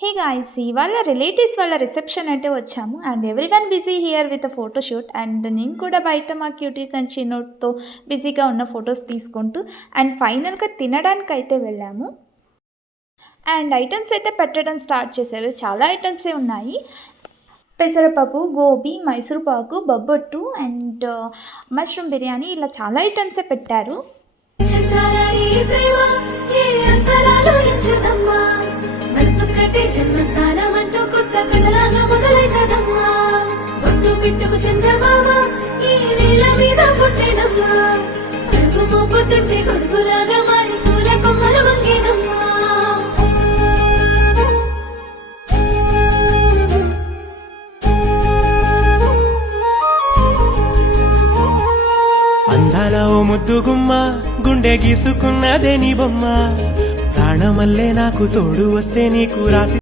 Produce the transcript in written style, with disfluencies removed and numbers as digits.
Hey guys! ఇవాళ relatives వాళ్ళ reception అంటే వచ్చాము. And everyone busy here with a photoshoot. And నేను కూడా బయట మా క్యూటీస్ అండ్ చిన్నోట్‌తో బిజీగా ఉన్న ఫోటోస్ తీసుకుంటూ అండ్ ఫైనల్‌గా తినడానికైతే వెళ్ళాము. అండ్ ఐటెమ్స్ అయితే పెట్టడం స్టార్ట్ చేశారు. చాలా ఐటెమ్సే ఉన్నాయి. పెసరపప్పు, గోబీ, మైసూర్ పాకు, బొబ్బట్టు అండ్ మష్రూమ్ బిర్యానీ ఇలా చాలా ఐటెమ్సే పెట్టారు. జన్మస్థానమంటూ కొత్త కథలాగా మొదలైతదమ్మా. ఒట్టు పిట్టుకు చందమామ ఈ నేల మీద పుట్టేనమ్మా. అడుగు మోపు తింటే కొడుకులాగా మారి పూల కొమ్మలు వంగేనమ్మా. అందాల ఓ ముద్దు గుమ్మ గుండె గీసుకున్నదే నీ బొమ్మ ప్రాణమల్లే నాకు తోడు వస్తే నీకు రాసి